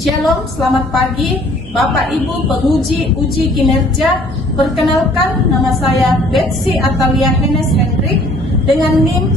Shalom, selamat pagi Bapak Ibu penguji uji kinerja. Perkenalkan, nama saya Betsy Atalia Henes Hendrik dengan NIM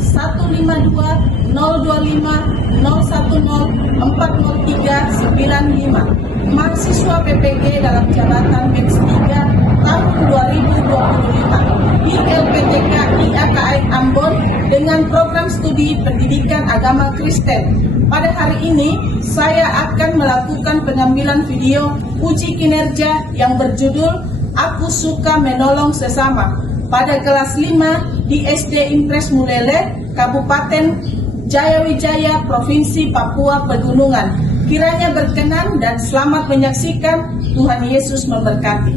1520251040395, mahasiswa PPG dalam jabatan MENS 3 tahun 2025 di LPTK IAKI Ambon dengan program studi pendidikan agama Kristen. Pada hari ini, saya akan melakukan pengambilan video uji kinerja yang berjudul Aku Suka Menolong Sesama pada kelas 5 di SD Impres Mulele, Kabupaten Jayawijaya, Provinsi Papua Pegunungan. Kiranya berkenan dan selamat menyaksikan. Tuhan Yesus memberkati.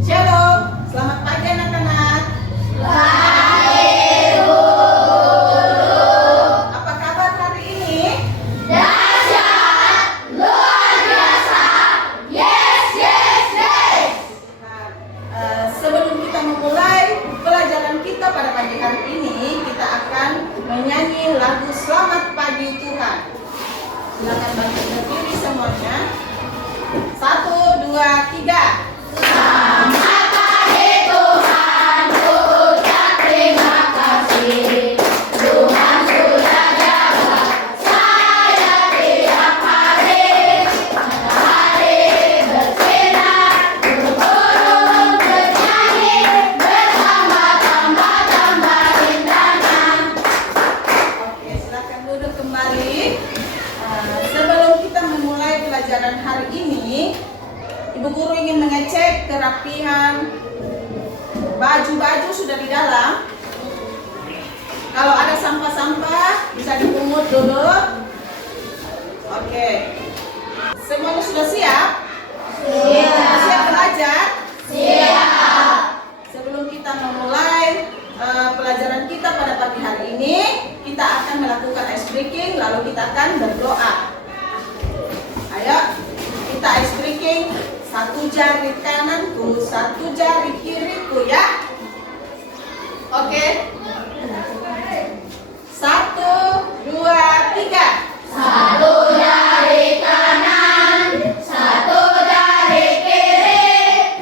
Shalom, selamat pagi anak-anak. Pada pagi hari ini kita akan menyanyi lagu Selamat Pagi Tuhan. Silakan bantu berdiri semuanya. 1, 2, 3. Selamat pagi Tuhan, ku ucap terima kasih. Tuhan sudah jaga saya tiap hari. Matahari bersinar, burung bernyanyi bersama tambah indahnya. Oke, silakan duduk kembali. Sebelum kita memulai pelajaran hari ini, Ibu Guru ingin mengecek kerapihan baju-baju sudah di dalam. Kalau ada sampah-sampah bisa dipungut dulu. Oke, semuanya sudah siap? Siap. Siap belajar? Siap. Sebelum kita memulai pelajaran kita pada pagi hari ini, kita akan melakukan ice breaking, lalu kita akan berdoa. Ayo, kita ice breaking. 1 jari kananku, 1 jari kiriku ya. Oke. 1, 2, 3. 1 jari kanan, 1 jari kiri,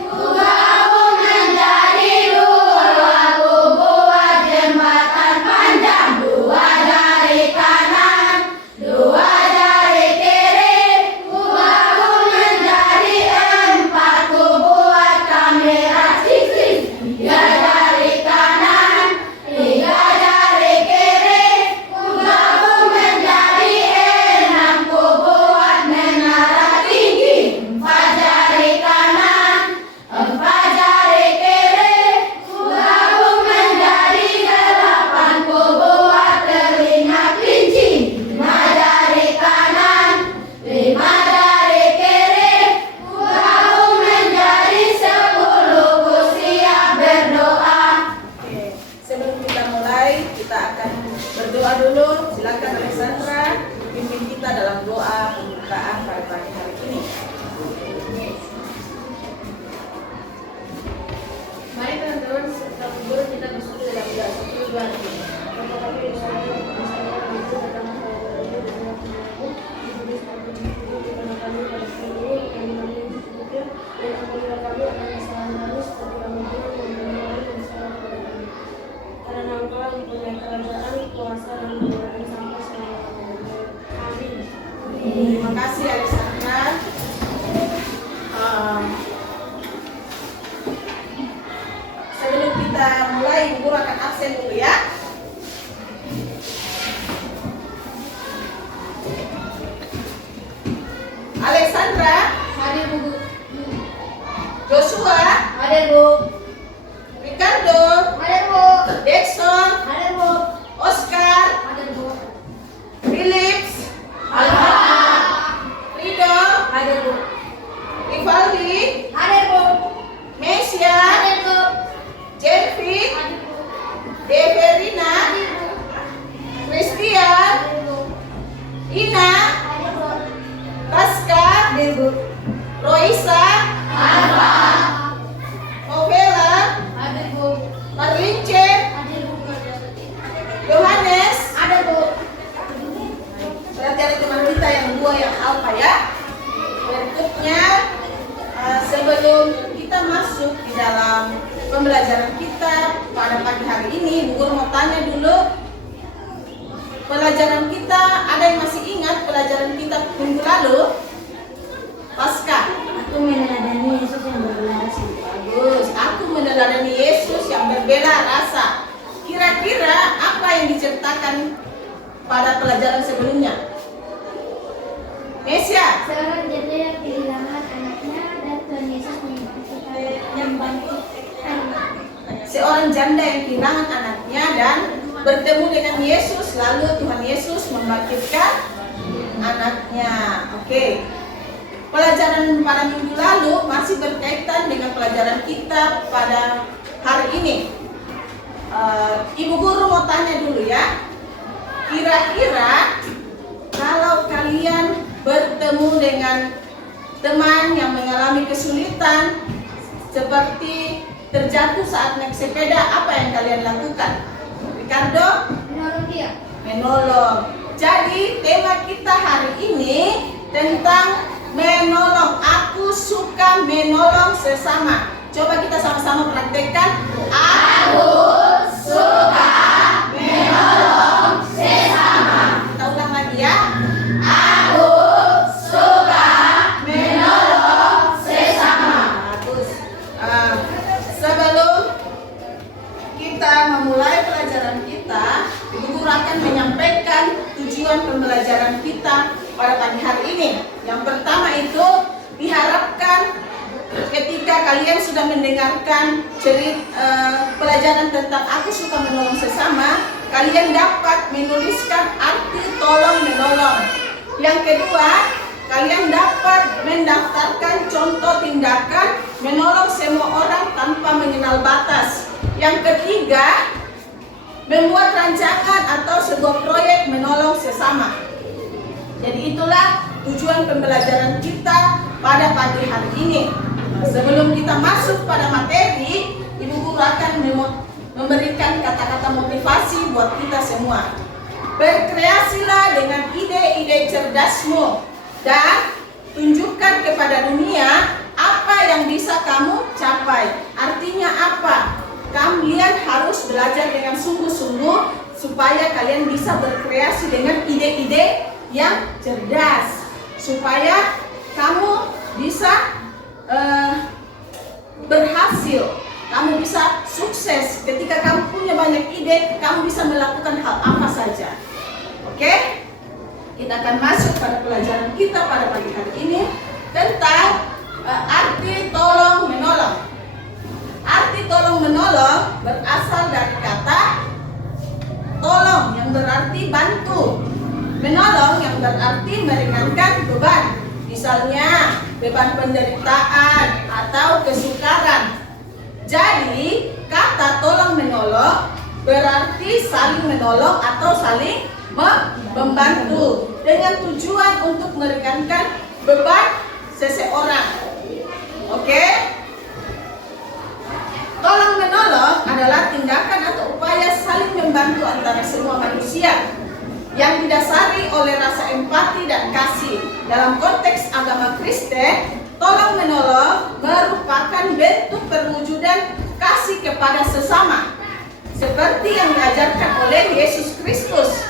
ku gabung menjadi 2, ku buat jembatan panjang. 2 jari kanan, 2 jari kiri, ku gabung menjadi 4, ku buat kamera sisi. 3 jari kanan, 3 jari kiri, ku gabung menjadi 6, ku buat menara tinggi. 4 jari kanan, 4 jari kiri, ku gabung menjadi 8, ku buat telinga kelinci. 5 jari kanan, 5 jari kiri, ku gabung menjadi 10, ku siap berdoa. Oke, sebelum kita mulai, kita akan berdoa dulu. Silakan Alexandra pimpin kita dalam doa pembukaan pada pagi hari ini. Mari teman-teman, serta guru kita bersatu dalam doa. 1, 2, 3. Bapa kami di surga, bersama Ibu datang kepada Ibu dengan firman-Mu. Ibu seperti itu di mana kami pada seluruh kami mengambil hidupnya dan ampunilah kami akan kesalahan kami seperti kami juga mengampuni orang yang salah kepada kami. Karena Engkau yang punya kerajaan, kuasa dan kemuliaan sampai selama-lamanya. Amin. Terima kasih Alexandra. Sebelum kita mulai, Ibu Guru akan absen dulu ya. Alexandra, Hadir Bu. Joshua, Hadir Bu. Ricardo, Hadir Bu. Dexon, Hadir Bu. Oscar, Hadir Bu. Philips, Rido, Hadir Bu. Rivaldi, Hadir Bu. Mesia, Hadir Bu. Jenvi, Hadir Bu. Deverina, Hadir Bu. Christian, Hadir Bu. Ina, Hadir Bu. Raska, Hadir Bu. Roisa, Overa, pembelajaran kita pada pagi hari ini. Bu Guru mau tanya dulu, pelajaran kita, ada yang masih ingat pelajaran kita minggu lalu? Pasca. Aku meneladani Yesus yang berbela rasa. Bagus, aku meneladani Yesus yang berbela rasa. Kira-kira apa yang diceritakan pada pelajaran sebelumnya? Mesia. Seorang janda yang kehilangan anaknya dan Tuhan Yesus membantu Seorang janda yang kehilangan anaknya dan bertemu dengan Yesus, lalu Tuhan Yesus membangkitkan anaknya. Oke. Pelajaran pada minggu lalu masih berkaitan dengan pelajaran kita pada hari ini. Ibu guru mau tanya dulu ya. Kira-kira kalau kalian bertemu dengan teman yang mengalami kesulitan seperti terjatuh saat naik sepeda, apa yang kalian lakukan? Ricardo? menolong dia. Menolong. Jadi tema kita hari ini tentang menolong. Aku suka menolong sesama. Coba kita sama-sama praktekkan. Aku suka menolong sesama. Kita ulang lagi ya. Aku suka menolong sesama. Bagus. Sebelum kita memulai pelajaran kita, Ibu Guru akan menyampaikan tujuan pembelajaran kita pada pagi hari ini. Yang pertama itu diharapkan ketika kalian sudah mendengarkan pelajaran tentang aku suka menolong sesama, kalian dapat menuliskan arti tolong menolong. Yang kedua, kalian dapat mendaftarkan contoh tindakan menolong semua orang tanpa mengenal batas. Yang ketiga, membuat rancangan atau sebuah proyek menolong sesama. Jadi itulah tujuan pembelajaran kita pada pagi hari ini. Sebelum kita masuk pada materi, Ibu Guru akan memberikan kata-kata motivasi buat kita semua. Berkreasilah dengan ide-ide cerdasmu dan tunjukkan kepada dunia apa yang bisa kamu capai. Artinya apa? Kalian harus belajar dengan sungguh-sungguh supaya kalian bisa berkreasi dengan ide-ide yang cerdas, supaya kamu bisa berhasil, kamu bisa sukses. Ketika kamu punya banyak ide, kamu bisa melakukan hal apa saja. Oke? Kita akan masuk pada pelajaran kita pada pagi hari ini tentang arti tolong menolong. Arti tolong menolong berasal dari kata tolong yang berarti bantu, menolong yang berarti meringankan beban. Misalnya beban penderitaan atau kesukaran. Jadi kata tolong menolong berarti saling menolong atau saling membantu dengan tujuan untuk meringankan beban seseorang. Oke? Tolong menolong adalah tindakan atau upaya saling membantu antara semua manusia yang didasari oleh rasa empati dan kasih. Dalam konteks agama Kristen, tolong menolong merupakan bentuk perwujudan kasih kepada sesama, seperti yang diajarkan oleh Yesus Kristus.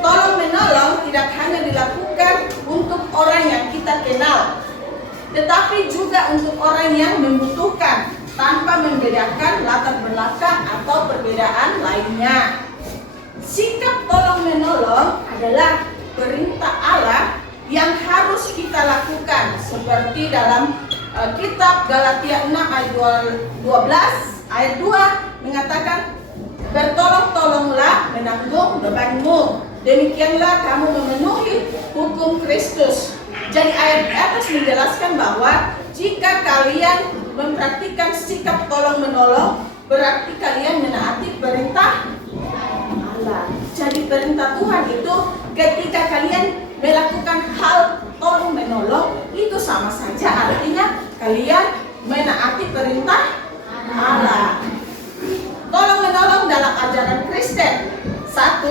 Tolong menolong tidak hanya dilakukan untuk orang yang kita kenal, tetapi juga untuk orang yang membutuhkan, tanpa membedakan latar belakang atau perbedaan lainnya. Sikap tolong menolong adalah perintah Allah yang harus kita lakukan, seperti dalam kitab Galatia 6 ayat 12 ayat 2 mengatakan, bertolong-tolonglah menanggung bebanmu, demikianlah kamu memenuhi hukum Kristus. Jadi ayat di atas menjelaskan bahwa jika kalian mempraktikkan sikap tolong menolong, berarti kalian menaati perintah Allah. Jadi perintah Tuhan itu ketika kalian melakukan hal tolong menolong, itu sama saja artinya kalian menaati perintah Allah. Tolong menolong dalam ajaran Kristen. 1.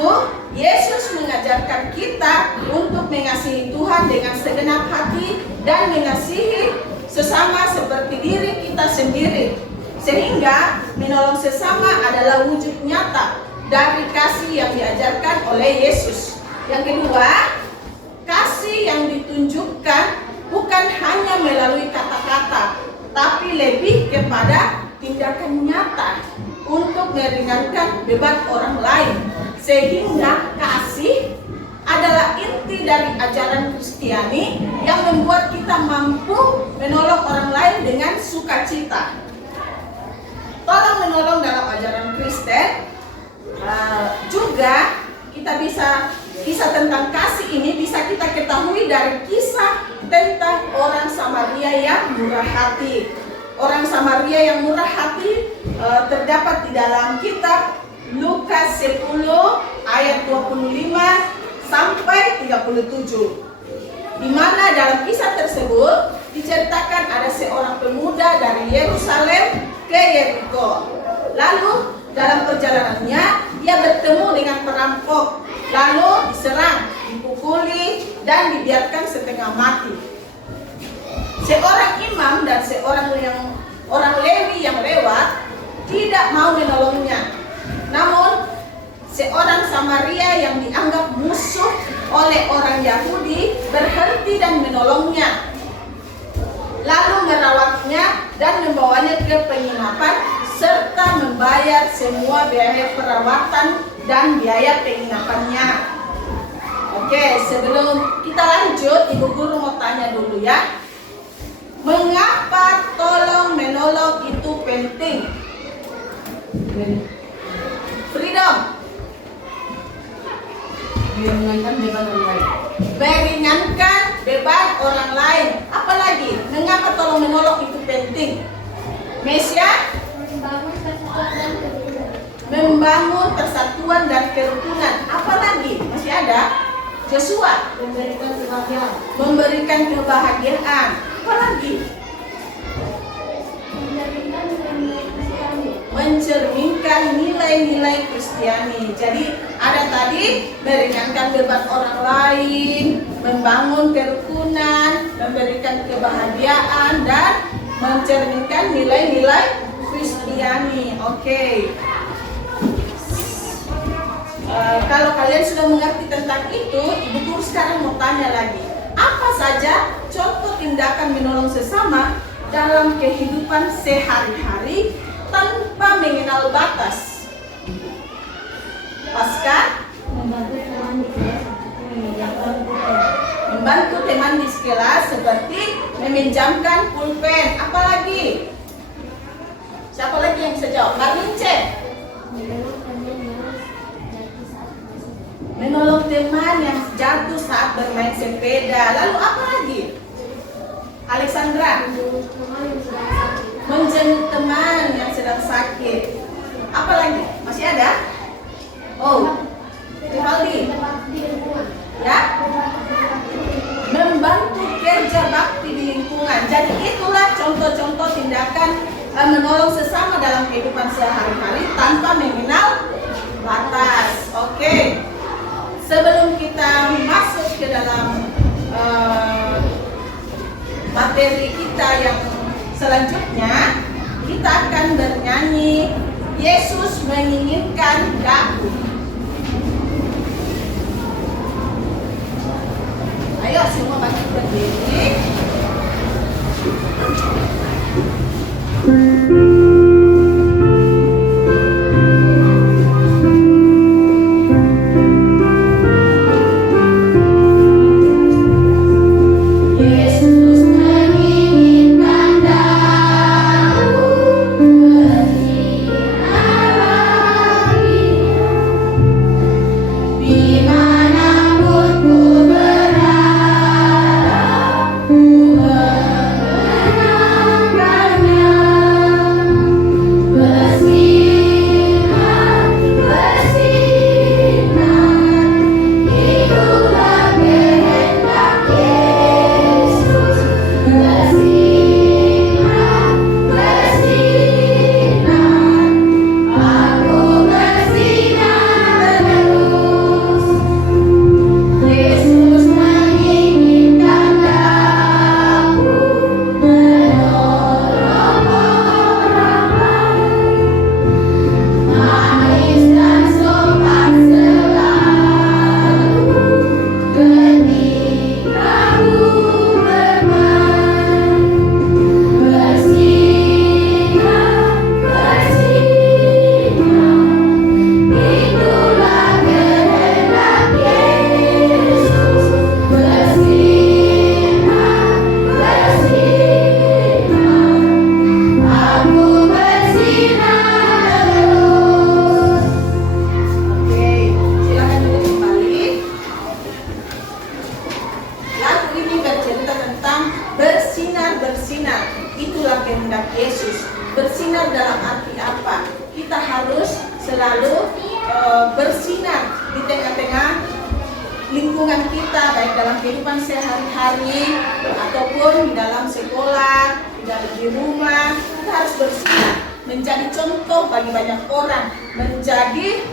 Yesus mengajarkan kita untuk mengasihi Tuhan dengan segenap hati dan mengasihi sesama seperti diri kita sendiri. Sehingga menolong sesama adalah wujud nyata dari kasih yang diajarkan oleh Yesus. Yang kedua, kasih yang ditunjukkan bukan hanya melalui kata-kata, tapi lebih kepada tindakan nyata untuk meringankan beban orang lain. Sehingga kasih adalah inti dari ajaran Kristiani yang membuat kita mampu menolong orang lain dengan sukacita. Tolong menolong dalam ajaran Kristen juga kita bisa kisah tentang kasih ini bisa kita ketahui dari kisah tentang orang Samaria yang murah hati. Orang Samaria yang murah hati terdapat di dalam kitab Lukas 10 ayat 25 sampai 37. Di mana dalam kisah tersebut diceritakan ada seorang pemuda dari Yerusalem ke Yeriko. Lalu dalam perjalanannya dia bertemu dengan perampok, lalu diserang, dipukuli, dan dibiarkan setengah mati. Seorang imam dan orang Lewi yang lewat tidak mau menolongnya. Namun seorang Samaria yang dianggap musuh oleh orang Yahudi berhenti dan menolongnya, lalu merawatnya dan membawanya ke penginapan serta membayar semua biaya perawatan dan biaya penginapannya. Oke, sebelum kita lanjut, Ibu Guru mau tanya dulu ya. Mengapa tolong menolong itu penting? Freedom. Meringankan beban orang lain. Meringankan beban orang lain. Apalagi, mengapa tolong menolong itu penting? Mesya? Membangun persatuan dan kerukunan. Apalagi, masih ada? Joshua? Memberikan kebahagiaan. Memberikan kebahagiaan. Apalagi? Mencerminkan nilai-nilai Kristiani. Jadi ada tadi meringankan beban orang lain, membangun kerukunan, memberikan kebahagiaan, dan mencerminkan nilai-nilai Kristiani. Oke. Kalau kalian sudah mengerti tentang itu, Ibu Guru sekarang mau tanya lagi. Apa saja contoh tindakan menolong sesama dalam kehidupan sehari-hari tanpa mengenal batas? Pasca? Membantu teman di kelas seperti meminjamkan pulpen. Apalagi? Siapa lagi yang bisa jawab? Marlince? Menolong teman yang jatuh saat bermain sepeda. Lalu apa lagi? Alexandra? Menjenguk teman yang sedang sakit. Apa lagi? Masih ada? Oh, Rivaldi? Ya? Membantu kerja bakti di lingkungan. Jadi itulah contoh-contoh tindakan menolong sesama dalam kehidupan sehari-hari tanpa mengenal batas. Oke. Sebelum kita masuk ke dalam materi kita yang selanjutnya, kita akan bernyanyi Yesus menginginkan daku. Ayo semua bangkit berdiri. kehendak Yesus. Bersinar dalam arti apa? Kita harus selalu bersinar di tengah-tengah lingkungan kita, baik dalam kehidupan sehari-hari ataupun di dalam sekolah, di rumah. Kita harus bersinar, menjadi contoh bagi banyak orang, menjadi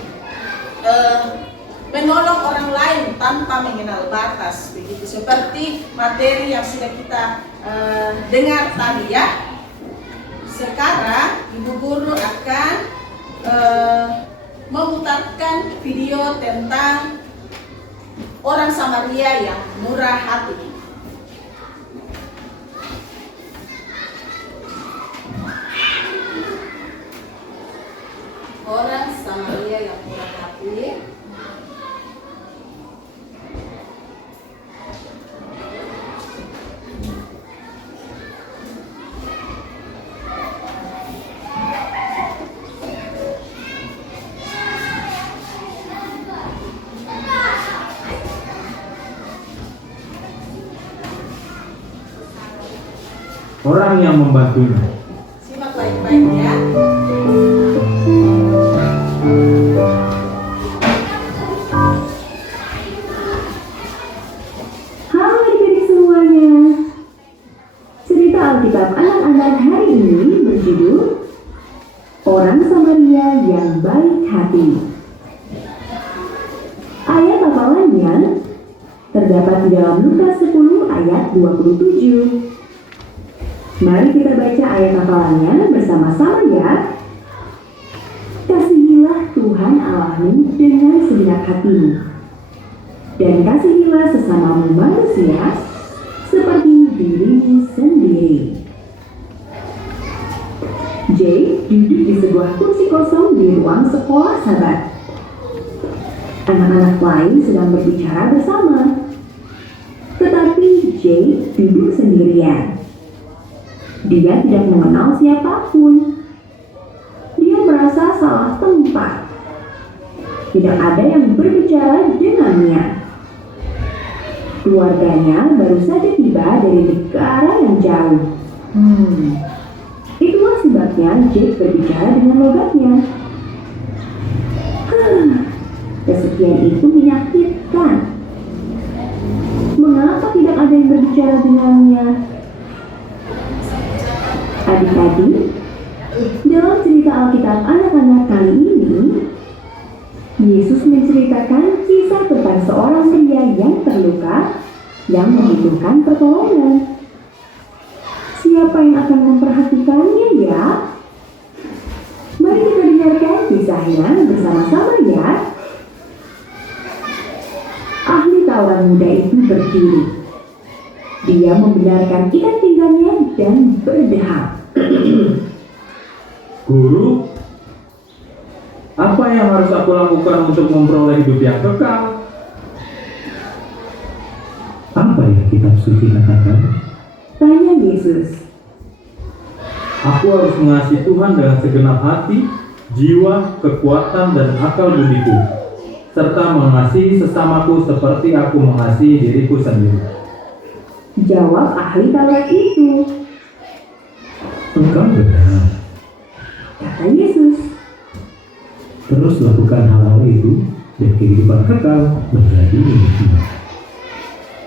menolong orang lain tanpa mengenal batas, begitu seperti materi yang sudah kita dengar tadi ya. Sekarang Ibu Guru akan memutarkan video tentang orang Samaria yang murah hati. Orang Samaria yang murah hati. Orang yang membantunya. Simak baik-baik ya. Halo adik-adik semuanya. Cerita Alkitab anak-anak hari ini berjudul Orang Samaria yang Baik Hati. Ayat hafalannya terdapat di dalam Lukas 10 ayat 27. Mari kita baca ayat hafalannya bersama-sama ya. Kasihilah Tuhan Allahmu dengan segenap hatimu, dan kasihilah sesamamu manusia seperti dirimu sendiri. Jake duduk di sebuah kursi kosong di ruang sekolah sahabat. Anak-anak lain sedang berbicara bersama, tetapi Jake duduk sendirian. Dia tidak mengenal siapapun. Dia merasa salah tempat. Tidak ada yang berbicara dengannya. Keluarganya baru saja tiba dari negara yang jauh. Itulah sebabnya Jake berbicara dengan logatnya. Kesepian itu menyakitkan. Mengapa tidak ada yang berbicara dengannya? Adik-adik, dalam cerita Alkitab anak-anak kali ini, Yesus menceritakan kisah tentang seorang pria yang terluka yang membutuhkan pertolongan. Siapa yang akan memperhatikannya ya? Mari kita dengarkan kisahnya bersama-sama ya. Ahli Taurat muda itu berdiri. Dia membenarkan ikat pinggangnya dan berdehak. Guru, apa yang harus aku lakukan untuk memperoleh hidup yang kekal? Apa yang kitab suci katakan? Tanya Yesus. Aku harus mengasihi Tuhan dengan segenap hati, jiwa, kekuatan, dan akal budiku, serta mengasihi sesamaku seperti aku mengasihi diriku sendiri. Jawab ahli Taurat itu. Engkau benar, Kata Yesus. terus lakukan hal-hal itu dan kehidupan kekal menjadi milikmu.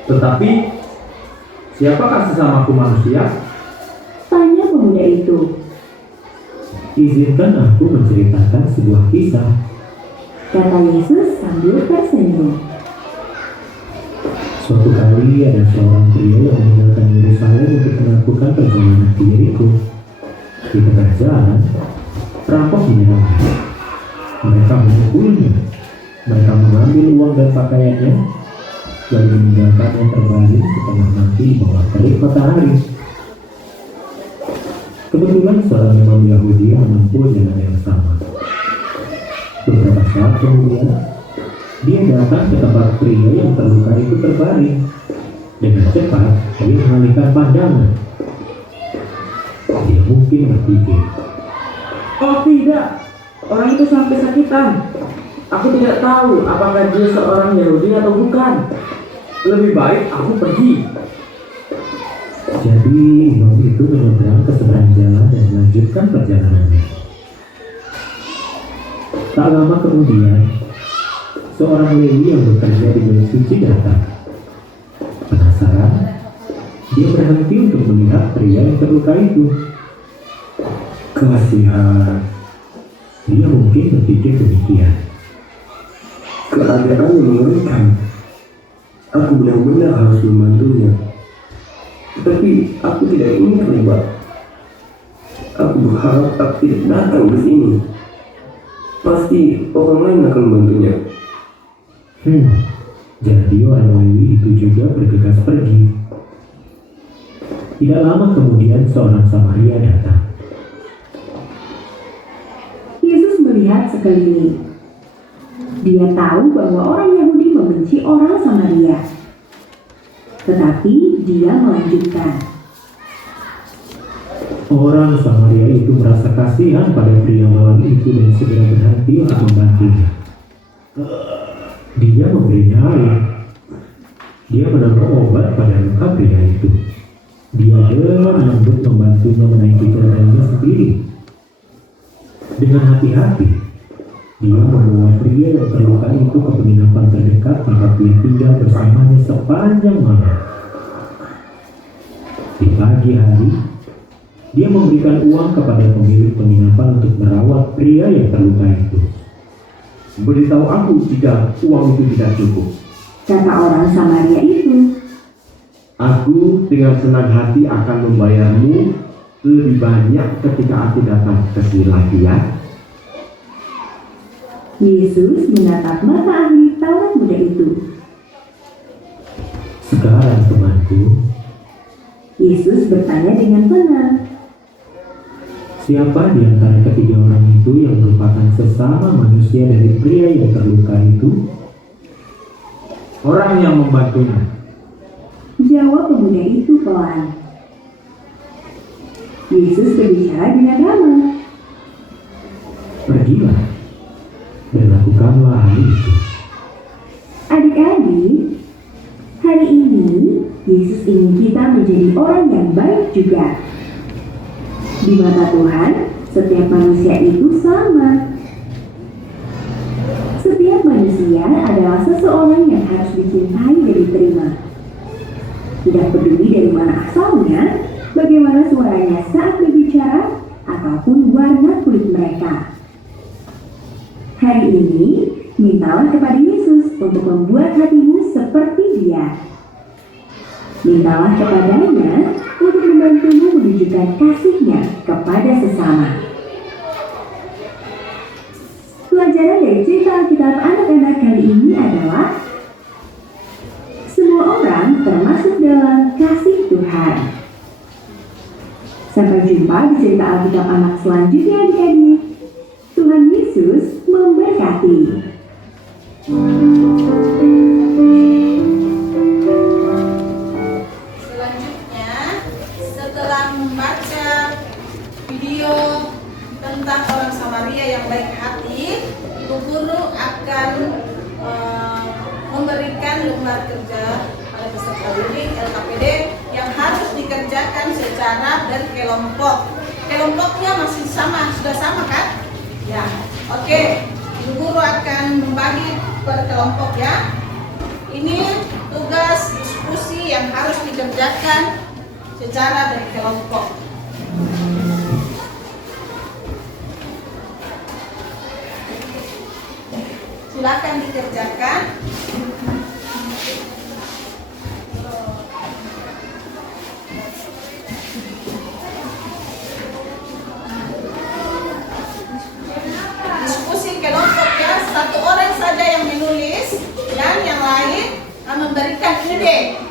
Tetapi, siapakah sesamaku manusia? Tanya pemuda itu. Izinkan aku menceritakan sebuah kisah. Kata Yesus sambil tersenyum. Suatu kali ada seorang pria yang meninggalkan Yerusalem untuk melakukan perjalanan ke Yeriko. Di tengah jalan, perampok menyerangnya. Mereka memukulnya. Mereka mengambil uang dan pakaiannya, lalu meninggalkannya terbaring setengah mati di bawah terik matahari. Kebetulan seorang imam Yahudi menempuh jalan yang sama. Beberapa saat kemudian, dia datang ke tempat pria yang terluka itu terbaring. Dengan cepat, dia mengalihkan pandangan. Dia mungkin berpikir, "Oh tidak, orang itu sampai sakitan. Aku tidak tahu apakah dia seorang Yahudi atau bukan. Lebih baik aku pergi." Jadi imam itu menyeberang ke seberang jalan dan melanjutkan perjalanannya. Tak lama kemudian, seorang Lewi yang bekerja di bait suci datang. Penasaran, dia berhenti untuk melihat pria yang terluka itu. Kasihan, dia mungkin berpikir demikian. Keadaan yang mengerikan. Aku benar-benar harus membantunya. Tetapi aku tidak ingin terlibat. Aku berharap aku tidak datang ke sini. Pasti orang lain akan membantunya. Jadi orang Lewi itu juga bergegas pergi. Tidak lama kemudian seorang Samaria datang. Yesus melihat sekeliling. Dia tahu bahwa orang Yahudi membenci orang Samaria. Tetapi dia melanjutkan. Orang Samaria itu merasa kasihan pada pria malang itu dan segera berhenti untuk membantunya. Dia memberinya air. Dia menambah obat pada luka pria itu. Dia dengan lembut membantunya menaiki kendaraannya sendiri. Dengan hati-hati, dia membawa pria yang terluka itu ke penginapan terdekat tempat dia tinggal bersamanya sepanjang malam. Di pagi hari, dia memberikan uang kepada pemilik penginapan untuk merawat pria yang terluka itu. Beritahu aku jika uang itu tidak cukup. Kata orang Samaria itu. Aku dengan senang hati akan membayarmu lebih banyak ketika aku datang ke sini lagi ya. Yesus menatap mata ahli Taurat muda itu. Sekarang temanku, Yesus bertanya dengan tenang. siapa di antara ketiga orang itu yang merupakan sesama manusia dari pria yang terluka itu? Orang yang membantunya. Jawab pemuda itu pelan. Yesus berbicara dengan damai. Pergilah dan lakukanlah hal itu. Adik-adik, hari ini Yesus ingin kita menjadi orang yang baik juga. Di mata Tuhan, setiap manusia itu sama. Setiap manusia adalah seseorang yang harus dicintai dan diterima. Tidak peduli dari mana asalnya, bagaimana suaranya saat berbicara, ataupun warna kulit mereka. Hari ini, mintalah kepada Yesus untuk membuat hatimu seperti Dia. Mintalah kepadanya untuk membantumu menunjukkan kasih-Nya kepada sesama. Pelajaran dari cerita Alkitab anak-anak kali ini adalah semua orang termasuk dalam kasih Tuhan. Sampai jumpa di cerita Alkitab anak selanjutnya adik-adik. Tuhan Yesus memberkati. Selanjutnya, setelah membaca video tentang orang Samaria yang baik hati, Ibu Guru akan memberikan lembar kerja pada peserta didik LKPD yang harus dikerjakan secara berkelompok. Kelompoknya masih sama, sudah sama kan? Ya, oke. Ibu Guru akan membagi per kelompok ya. Ini tugas diskusi yang harus dikerjakan secara berkelompok. Silakan dikerjakan. Diskusi kelompok ya, satu orang saja yang menulis dan yang lain memberikan ide.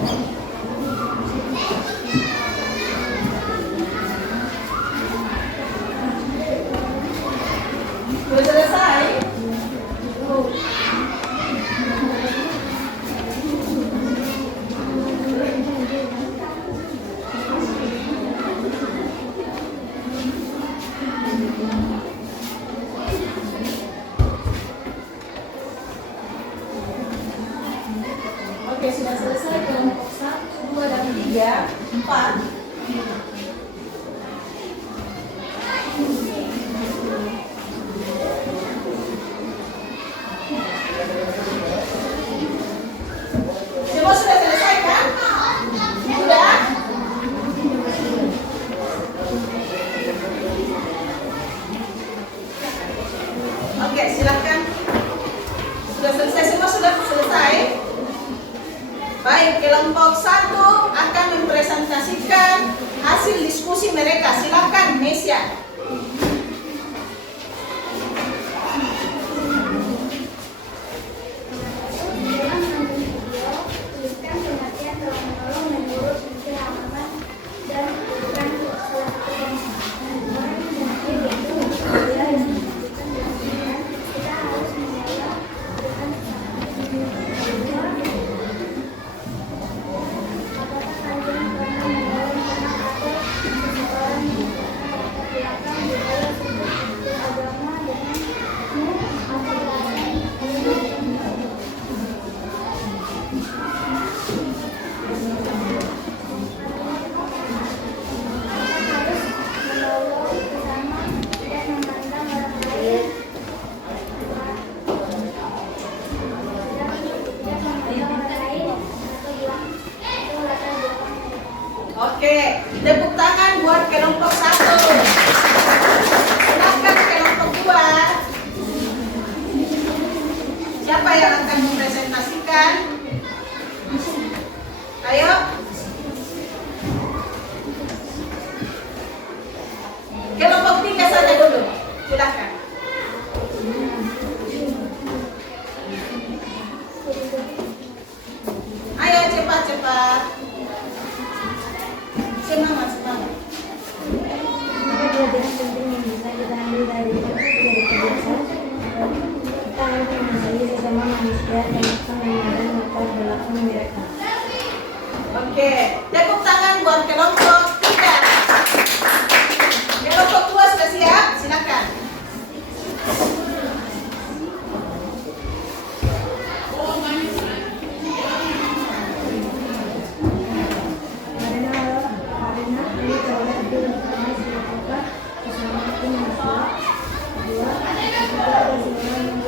Sudah selesai? Oke, sudah selesai kelompok 1, 2, dan 3, 4. Semua sudah selesai kan? Sudah? Oke, silakan. Sudah selesai, semua sudah selesai? Baik, kelompok 1 akan mempresentasikan hasil diskusi mereka. Silakan, Mesya. Tuliskan pengertian telah menolong menurut fungsi halaman dan berikan salah satu pemahaman yaitu bila yang dibutuhkan dengan kita harus menjawab dengan apakah kalian pernah menolong teman atau seseorang di latar belakang budaya suku agama denganmu atau menolong sesama dan memandang orang lain atau latar belakang. Oke, tepuk tangan buat kelompok 1. Silakan kelompok 2. Siapa yang akan mempresentasikan? Ayo. Kelompok 3 saja dulu. Silakan. Ayo cepat-cepat. Semangat, semangat. Ada pelajaran penting yang bisa kita ambil dari kebiasaan. Kita harus menghargai sesama manusia dan bisa memandang latar belakang mereka. Oke, tepuk tangan buat kelompok 3. Kelompok 2 sudah siap? Silakan. Karena ini coba itu bersama siapa bersama aku manusia. Kedua, kita ada seorang yang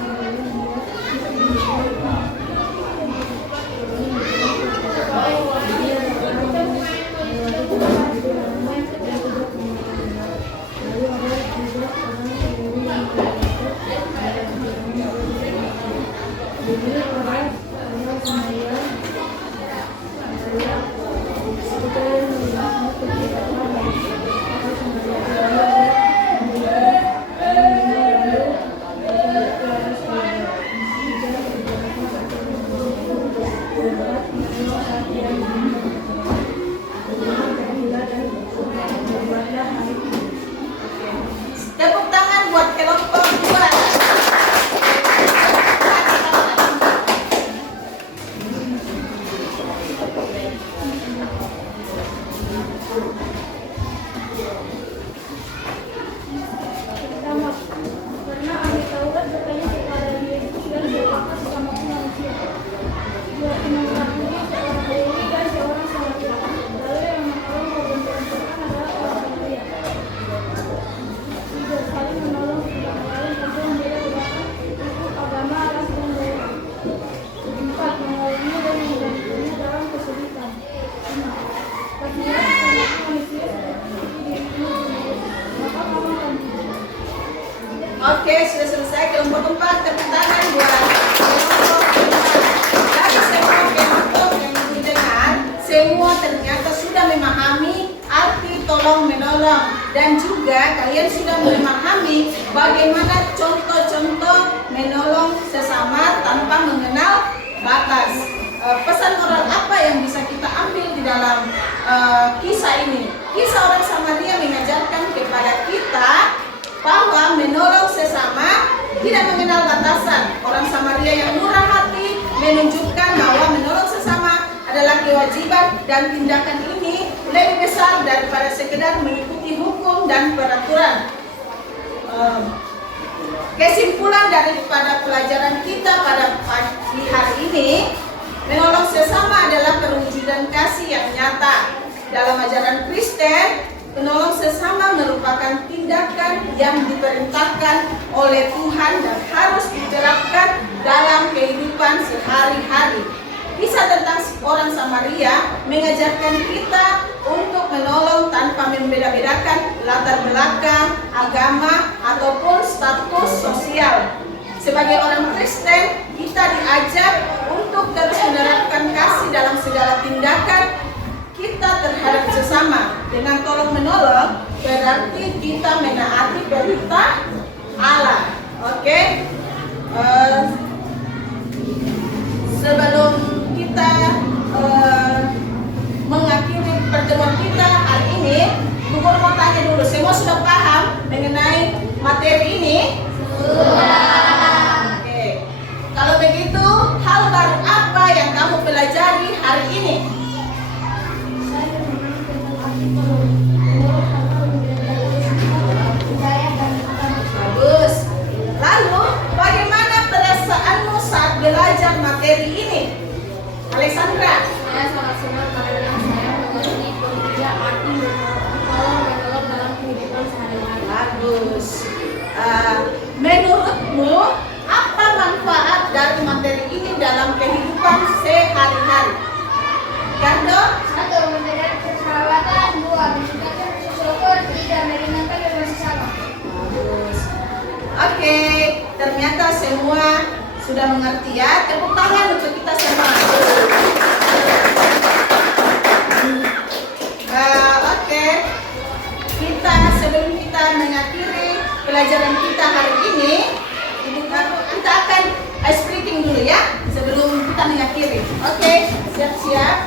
Tepuk tangan buat kelompok 2. Pertama, karena ahli Taurat bertanya kepada Yesus dan siapakah sesama manusia. Dua menanggapi seorang Lewi dan seorang Samaria. Lalu yang menolong membenturkan adalah orang Samaria. Tiga, saling menolong satu lain tentu membeda bedakan suku, agama, ras, dan daerah. Empat, menolongnya dan membantunya dalam kesulitan. Lima, kasihan karena manusia seperti dirimu sendiri. Maka kamu akan hidup. Oke, sudah selesai kelompok 4. Tepuk tangan buat kelompok 4. Dari semua kelompok yang didengar, semua ternyata sudah memahami arti tolong menolong dan juga kalian sudah memahami bagaimana contoh-contoh menolong sesama tanpa mengenal batas. Pesan moral apa yang bisa kita Maria yang murah hati menunjukkan bahwa menolong sesama adalah kewajiban dan tindakan ini lebih besar daripada sekedar mengikuti hukum dan peraturan. Kesimpulan daripada pelajaran kita pada pagi hari ini, menolong sesama adalah perwujudan kasih yang nyata. Dalam ajaran Kristen, menolong sesama merupakan tindakan yang diperintahkan oleh Tuhan dan harus diterapkan dalam kehidupan sehari-hari. Kisah tentang orang Samaria mengajarkan kita untuk menolong tanpa membeda-bedakan latar belakang, agama, ataupun status sosial. Sebagai orang Kristen, kita diajar untuk terus menerapkan kasih dalam segala tindakan kita terhadap sesama. Dengan tolong menolong berarti kita menaati perintah Allah. Oke? Sebelum kita mengakhiri pertemuan kita hari ini, Gubernur mau tanya dulu, semua sudah paham mengenai materi ini? Sudah. Oke. Kalau begitu, hal baru apa yang kamu pelajari hari ini? Bagus. Lalu, bagaimana perasaanmu saat belajar materi ini? Alexandra? Saya sangat senang karena saya mengerti pengerja arti menolong dalam kehidupan sehari-hari. Bagus. Menurutmu, apa manfaat dari materi ini dalam kehidupan sehari-hari? Gardo? 1. Menjaga persahabatan. 2. Meningkatkan syukur. 3. meringankan beban sesama. Bagus. Oke, ternyata semua sudah mengerti ya. Tepuk tangan untuk kita semua. Oke. Sebelum kita mengakhiri pelajaran kita hari ini, kita akan ice breaking dulu ya. Sebelum kita mengakhiri. Oke, siap-siap.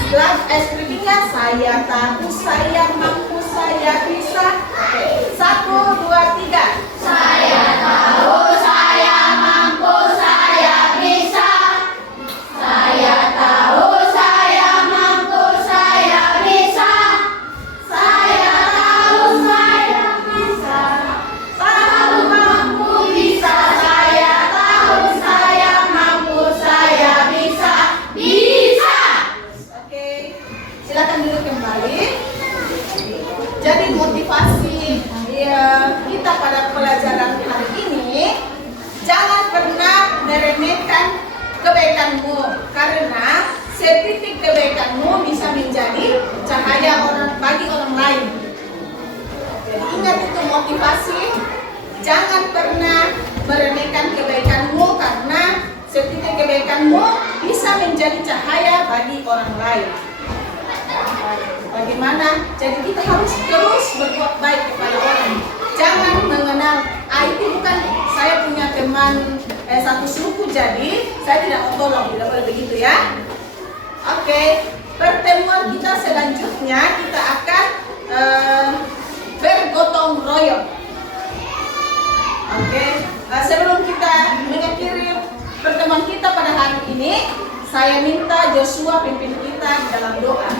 Setelah ice breakingnya, saya tahu, saya mampu, saya bisa. Oke, 1, 2, 3. Saya tahu, saya mampu, saya bisa. Saya tahu, saya mampu, saya bisa. Saya tahu, saya bisa. Tahu, mampu, bisa. Saya tahu, saya mampu, saya bisa. Bisa. Oke, silakan duduk kembali. Jadi motivasi kita pada pelajaran hari ini, jangan pernah meremehkan kebaikanmu, karena setitik kebaikanmu bisa menjadi cahaya bagi orang lain. Jadi ingat itu motivasi, jangan pernah meremehkan kebaikanmu karena setitik kebaikanmu bisa menjadi cahaya bagi orang lain. Bagaimana? Jadi kita harus terus berbuat baik kepada orang. Jangan mengenal, itu bukan saya punya teman satu suku, jadi saya tidak mau tolong. Tidak boleh begitu ya. Oke, pertemuan kita selanjutnya kita akan bergotong royong. Oke, sebelum kita mengakhiri pertemuan kita pada hari ini, saya minta Joshua pimpin kita dalam doa.